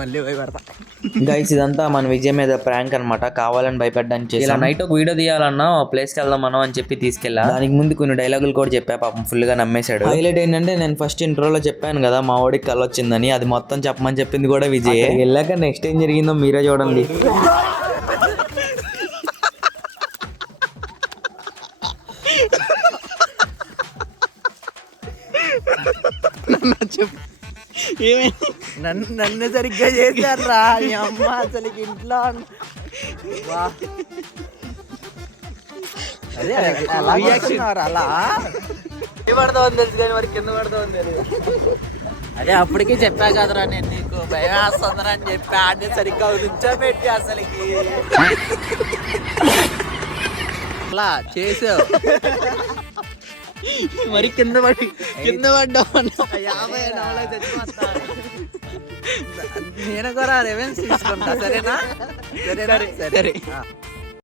మళ్ళీ పోయి పడతా. గైస్ ఇదంతా మన విజయ్ మీద ప్రాంక్ అనమాట, కావాలని భయపెట్టడానికి చేసి. ఇలా నైట్ ఒక వీడియో తీయాలన్నా ప్లేస్కి వెళ్దాం మనం అని చెప్పి తీసుకెళ్ళా. దానికి ముందు కొన్ని డైలాగులు కూడా చెప్పా, పాపం ఫుల్ గా నమ్మేశాడు. హైలైట్ ఏంటంటే నేను ఫస్ట్ ఇంట్రోలో చెప్పాను కదా మా వాడికి కళ్ళు వచ్చిందని, అది మొత్తం చెప్పమని చెప్పింది కూడా విజయ్. వెళ్ళాక నెక్స్ట్ ఏం జరిగిందో మీరే చూడండి. నన్ను సరిగ్గా చేశారా ఈ అమ్మ అసలు ఇంట్లో. అదే అలా పడతామని తెలుసు కానీ మరి కింద పడతామని తెలియదు. అదే అప్పటికే చెప్పా కదరా నేను నీకు భయం వేస్తుందరా అని చెప్పి ఆడే సరిగ్గా నుంచోబెట్టి అసలుకి అలా చేసావు. మరి కింద పడ్డావు. 50 చచ్చిపోతా. నేను కూడా రెవెన్స్ తీసుకుంటా. సరేనా? సరే.